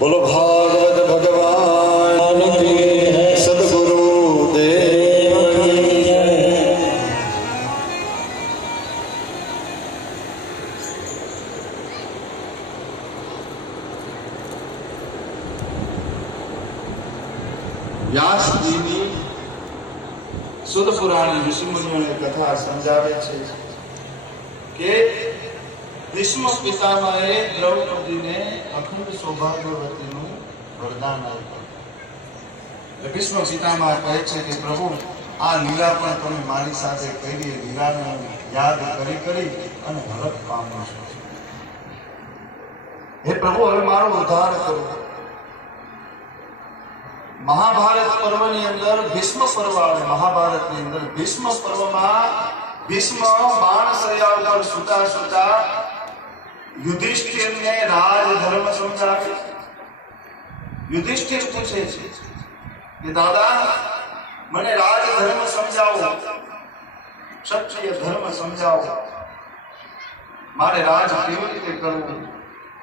बोलो भागवत भगवान की सद्गुरु देव की जय। व्यास जी ની સુદ પુરાણી ઋષિમુનિઓને કથા સમજાવે છે કે ભીષ્મ પિતામહે દ્રૌપદીને અખંડ સૌભાગ્યવતીનું વરદાન આપ્યું. ભીષ્મ પિતામહ કહે છે કે પ્રભુ, આ લીલા પણ તમે મારી સાથે કરી, લીલાને યાદ કરી અને હરખ પામ્યો છો. હે પ્રભુ, હવે મારો ઉદ્ધાર કરો. મહાભારત પર્વની અંદર ભીષ્મ પર્વ આવે. મહાભારતની અંદર ભીષ્મ પર્વમાં ભીષ્મ બાણશૈયા ઉપર સુતા સુતા યુધિષ્ઠિરને રાજધર્મ સમજાવે. યુધિષ્ઠિર પૂછે છે કે દાદા, મને રાજધર્મ સમજાવો, ક્ષત્રિય ધર્મ સમજાવો, મારે રાજ કેવી રીતે કરવું.